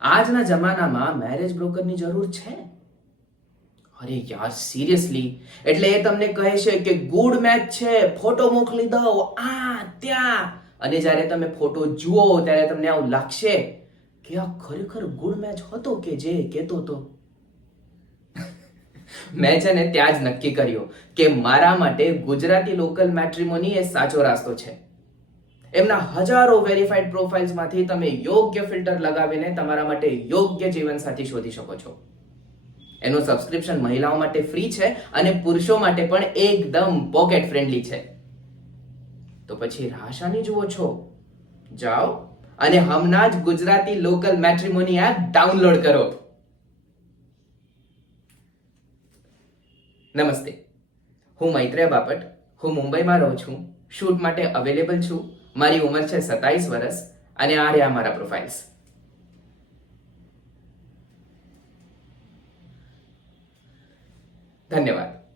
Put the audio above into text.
આજના જમાનામાં મેરેજ બ્રોકરની જરૂર છે? અરે યાર સિરિયસલી, એટલે એ તમને કહે છે કે ગુડ મેચ છે, ફોટો મોકલી દો આ ત્યાં, અને જ્યારે તમે ફોટો જુઓ ત્યારે તમને આવું લાગશે કે આ ખરેખર ગુડ મેચ હતો કે જે કહેતો હતો. મેં છે ને ત્યાં જ નક્કી કર્યું કે મારા માટે ગુજરાતી લોકલ મેટ્રિમોની એ સાચો રસ્તો છે. એમના હજારો વેરીફાઈડ પ્રોફાઇલ્સમાંથી તમે યોગ્ય ફિલ્ટર લગાવીને તમારા માટે યોગ્ય જીવનસાથી શોધી શકો છો. એનું સબસ્ક્રિપ્શન મહિલાઓ માટે ફ્રી છે અને પુરુષો માટે પણ એકદમ પોકેટ ફ્રેન્ડલી છે. તો પછી રાહ શાની જુઓ છો? જાઓ અને હમણાં જ ગુજરાતી લોકલ મેટ્રિમોની એપ ડાઉનલોડ કરો. નમસ્તે, હું મૈત્રેય બાપટ. હું મુંબઈમાં રહું છું. શૂટ માટે અવેલેબલ છું. મારી ઉંમર છે 27 વર્ષ અને આ રહ્યા મારા પ્રોફાઇલ્સ. ધન્યવાદ.